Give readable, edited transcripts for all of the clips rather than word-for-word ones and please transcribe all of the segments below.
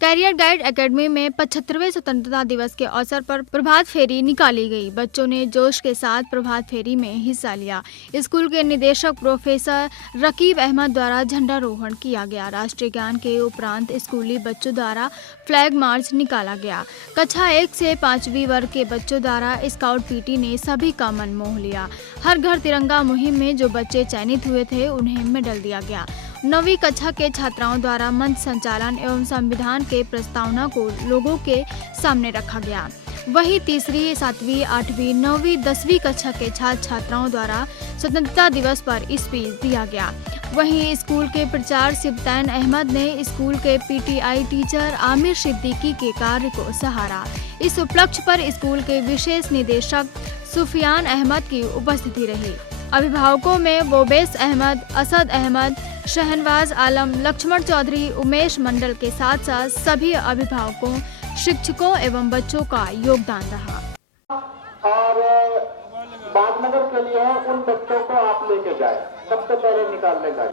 Career guide academy में 75वें स्वतंत्रता दिवस के अवसर पर प्रभात फेरी निकाली गई। बच्चों ने जोश के साथ प्रभात फेरी में हिस्सा लिया। स्कूल के निदेशक प्रोफेसर रकीब अहमद द्वारा झंडारोहण किया गया। राष्ट्रीय गान के उपरांत स्कूली बच्चों द्वारा फ्लैग मार्च निकाला गया। कक्षा 1 से 5वीं वर्ग के बच्चों द्वारा स्काउट पीटी ने सभी का मन मोह लिया। हर घर तिरंगा मुहिम में जो बच्चे चयनित हुए थे उन्हें मेडल दिया गया। 9वीं कक्षा के छात्राओं द्वारा मंच संचालन एवं संविधान के प्रस्तावना को लोगों के सामने रखा गया। वहीं 3री, 7वीं, 8वीं, 9वीं, 10वीं कक्षा के छात्र छात्राओं द्वारा स्वतंत्रता दिवस पर स्पीच दिया गया। वहीं स्कूल के प्राचार्य सिब्तैन अहमद ने स्कूल के पीटीआई टीचर आमिर सिद्दीकी के कार्य को सराहा। इस उपलक्ष्य पर स्कूल के विशेष निदेशक सुफियान अहमद की उपस्थिति रही। अभिभावकों में बोबेस अहमद, असद अहमद, शहनवाज आलम, लक्ष्मण चौधरी, उमेश मंडल के साथ साथ सभी अभिभावकों, शिक्षकों एवं बच्चों का योगदान रहा। और बागनगर के लिए उन बच्चों को आप लेके जाए, सबसे पहले निकालने का।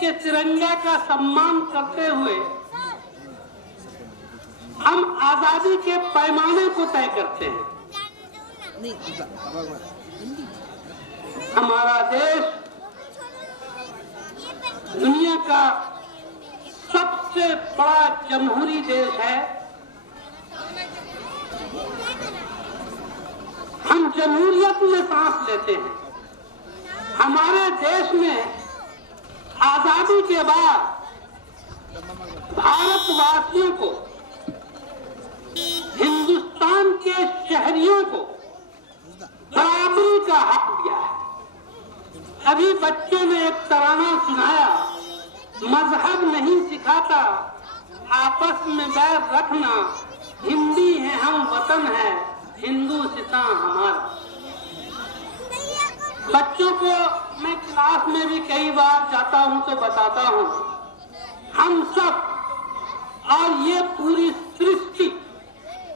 के तिरंगा का सम्मान करते हुए हम आजादी के पैमाने को तय करते हैं। हमारा देश दुनिया का सबसे बड़ा जमहूरी देश है। हम जमहूरियत में सांस लेते हैं। हमारे देश में आजादी के बाद भारतवासियों को जाता आपस में बैर रखना, हिंदी है हम वतन है हिंदुस्तान हमारा। बच्चों को मैं क्लास में भी कई बार जाता हूँ तो बताता हूँ, हम सब और ये पूरी सृष्टि,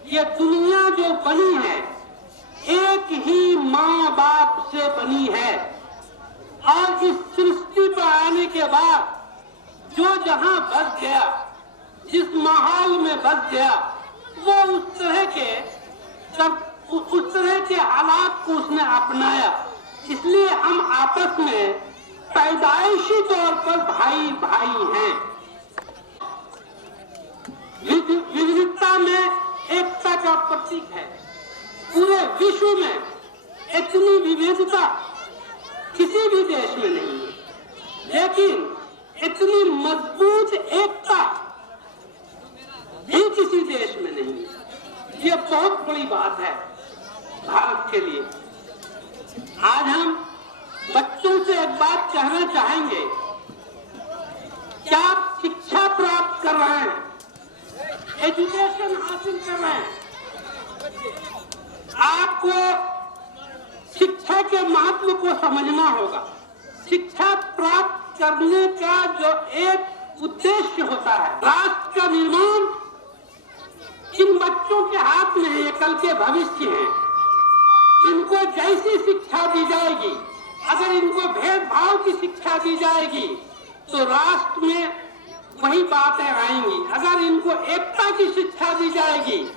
ये दुनिया जो बनी है एक ही माँ बाप से बनी है। और इस सृष्टि पर आने के बाद जो जहाँ बस गया, जिस माहौल में बस गया, वो उस तरह के हालात को उसने अपनाया। इसलिए हम आपस में पैदाइशी तौर पर भाई भाई हैं। विविधता में एकता का प्रतीक है। पूरे विश्व में इतनी विविधता किसी भी देश में नहीं है, लेकिन इतनी मजबूत एकता भी किसी देश में नहीं है। ये बहुत बड़ी बात है भारत के लिए। आज हम बच्चों से एक बात कहना चाहेंगे, क्या आप शिक्षा प्राप्त कर रहे हैं, एजुकेशन हासिल कर रहे हैं? आपको शिक्षा के महत्व को समझना होगा। शिक्षा प्राप्त करने का जो एक उद्देश्य होता है, राष्ट्र का निर्माण इन बच्चों के हाथ में है। ये कल के भविष्य हैं। इनको जैसी शिक्षा दी जाएगी, अगर इनको भेदभाव की शिक्षा दी जाएगी तो राष्ट्र में वही बातें आएंगी। अगर इनको एकता की शिक्षा दी जाएगी,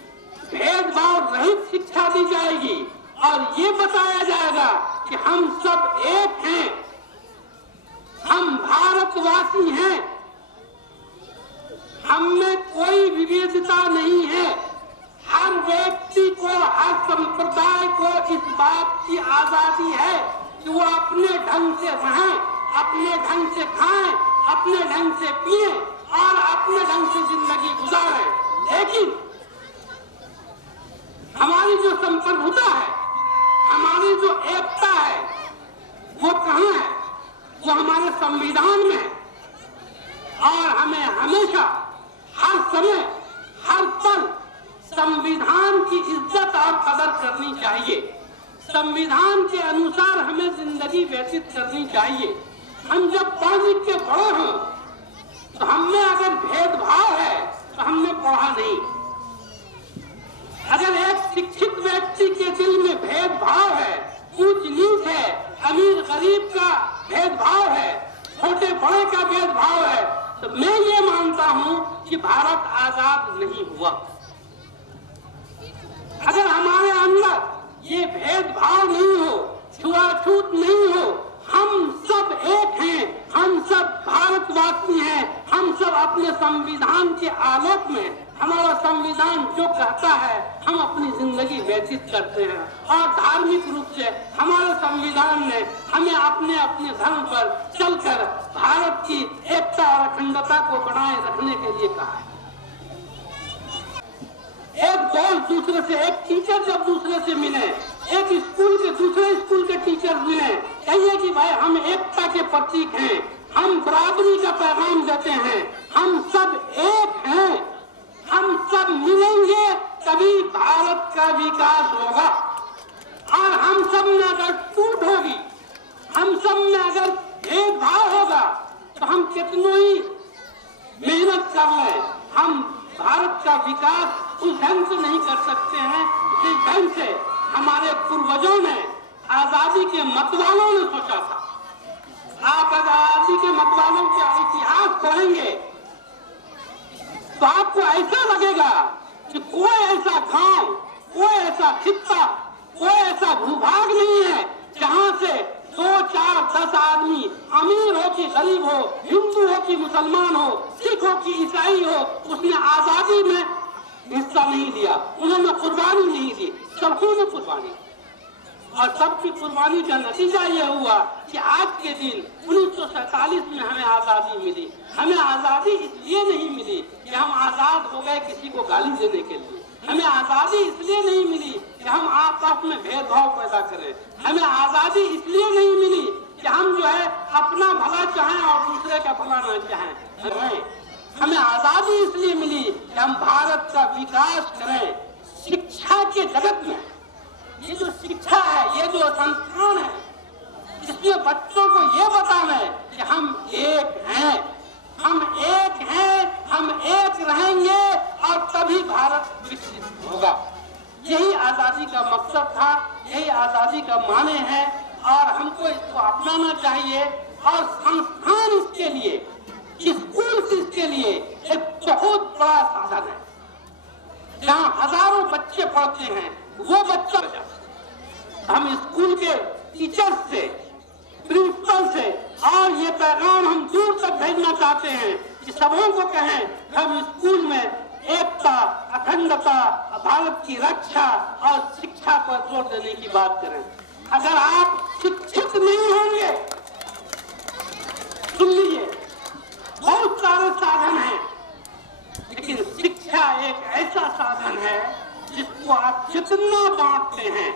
भेदभाव रहित शिक्षा दी जाएगी और ये बताया जाएगा कि हम सब एक हैं, हम भारतवासी हैं, हम में कोई विविधता नहीं है। हर व्यक्ति को, हर संप्रदाय को इस बात की आजादी है कि वो अपने ढंग से रहें, अपने ढंग से खाएं, अपने ढंग से पिएं और अपने ढंग से जिंदगी गुजारें। लेकिन हमारी जो संप्रभुता है, हमारी जो एकता है, वो कहाँ है? वो हमारे संविधान में है। और हमें हमेशा, हर समय, हर पल संविधान की इज्जत और कदर करनी चाहिए। संविधान के अनुसार हमें जिंदगी व्यतीत करनी चाहिए। हम जब पढ़ लिख के बड़े हों तो हमने अगर भेदभाव है तो हमने पढ़ा नहीं। अगर एक शिक्षित व्यक्ति के दिल में भेदभाव है, ऊंच नीच है, अमीर गरीब का भेदभाव है, छोटे बड़े का भेदभाव है, तो मैं ये मानता हूं कि भारत आजाद नहीं हुआ। अगर हमारे अंदर ये भेदभाव नहीं हो, छुआछूत नहीं हो, हम सब एक हैं, हम सब भारतवासी हैं, हम सब अपने संविधान के आलोक में, हमारा संविधान जो कहता है हम अपनी जिंदगी व्यतीत करते हैं। और धार्मिक रूप से हमारे संविधान ने हमें अपने अपने धर्म पर चलकर भारत की एकता और अखंडता को बनाए रखने के लिए कहा है। एक दोस्त दूसरे से, एक टीचर जब दूसरे से मिले, एक स्कूल के दूसरे स्कूल के टीचर मिले, कहिए कि भाई हम एकता के प्रतीक हैं, हम बराबरी का पैगाम देते हैं, हम सब एक हैं, हम सब मिलेंगे तभी भारत का विकास होगा। और हम सब में अगर टूट होगी, हम सब में अगर भेदभाव होगा तो हम कितनों ही मेहनत कर लें, हम भारत का विकास उस ढंग से नहीं कर सकते हैं जिस ढंग से हमारे पूर्वजों ने, आजादी के मतवालों ने सोचा था। आप आजादी के मतवालों का इतिहास पढ़ेंगे तो आपको ऐसा लगेगा कि कोई ऐसा गांव, कोई ऐसा खित्ता, कोई ऐसा भूभाग नहीं है जहां से 2, 4, 10 आदमी, अमीर हो कि गरीब हो, हिंदू हो कि मुसलमान हो, सिख हो कि ईसाई हो, उसने आजादी में हिस्सा नहीं लिया, उन्होंने कुर्बानी नहीं दी। सबको ने कुर्बानी, और सबकी कुर्बानी का नतीजा ये हुआ कि आज के दिन 1947 में हमें आजादी मिली। हमें आजादी इसलिए नहीं मिली कि हम आजाद हो गए किसी को गाली देने के लिए, हमें आजादी इसलिए नहीं मिली कि हम आपस में भेदभाव पैदा करें, हमें आजादी इसलिए नहीं मिली कि हम जो है अपना भला चाहें और दूसरे का भला न चाहें। हमें आजादी इसलिए मिली कि हम भारत का विकास करें। शिक्षा के जगत में ये जो शिक्षा है, ये जो संस्थान है, इसमें बच्चों को ये बताना है कि हम एक हैं, हम एक हैं, हम एक रहेंगे और तभी भारत विकसित होगा। यही आजादी का मकसद था, यही आजादी का माने है और हमको इसको अपनाना चाहिए। और संस्थान इसके लिए, स्कूल इसके लिए एक बहुत बड़ा साधन है। जहाँ हजारों बच्चे पढ़ते हैं, वो बच्चा हम स्कूल के टीचर्स से, प्रिंसिपल से और ये पैगाम हम दूर तक भेजना चाहते हैं कि सबों को कहें हम स्कूल में एकता, अखंडता, भारत की रक्षा और शिक्षा पर जोर देने की बात करें। अगर आप शिक्षित नहीं होंगे, सुन लीजिए, बहुत सारे साधन हैं, लेकिन शिक्षा एक ऐसा साधन है जिसको आप जितना बांटते हैं,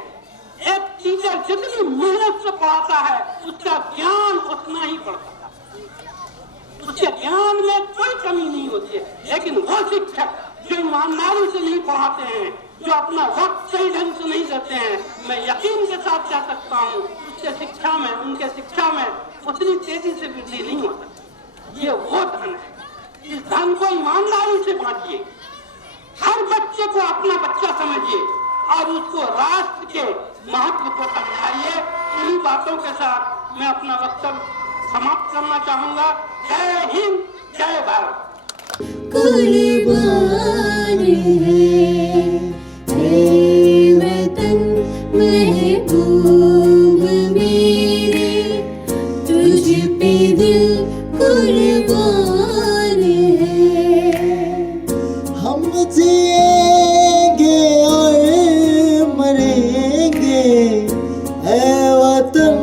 एक टीचर जितनी मेहनत से पढ़ाता है उसका ज्ञान उतना ही बढ़ता है, उसके ज्ञान में कोई कमी नहीं होती है। लेकिन वो शिक्षक जो ईमानदारी से नहीं पढ़ाते हैं, जो अपना वक्त सही ढंग से नहीं देते हैं, मैं यकीन के साथ कह सकता हूँ उसके शिक्षा में, उनके शिक्षा में उतनी तेजी से वृद्धि नहीं हो सकती। ये वो धन है, इस धन को ईमानदारी से बांटिए, हर बच्चे को अपना बच्चा समझिए और उसको राष्ट्र के महत्व को समझाइए। इन्हीं बातों के साथ मैं अपना वक्तव्य समाप्त करना चाहूंगा। जय हिंद, जय भारत। कुर्बान है वतन महबूब मेरे, तुझ पे दिल कुर्बान है। हम जिएंगे और मरेंगे ऐ वतन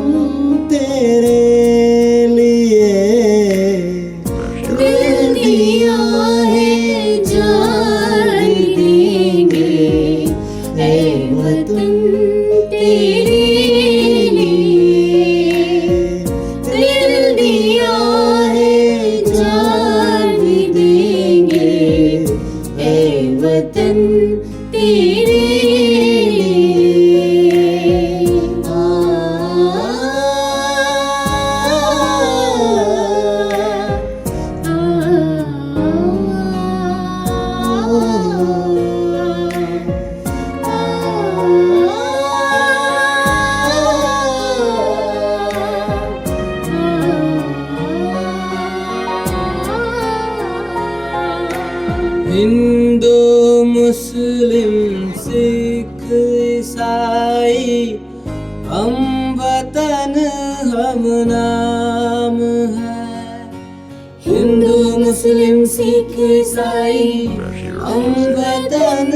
तेरे लिए। दिल दिया है जान देंगे ऐ वतन तेरे लिए। दिल दिया है जान देंगे ऐ वतन तेरे हिंदू मुस्लिम सिख ईसाई हम वतन हम नाम है। हिंदू मुस्लिम सिख ईसाई हम वतन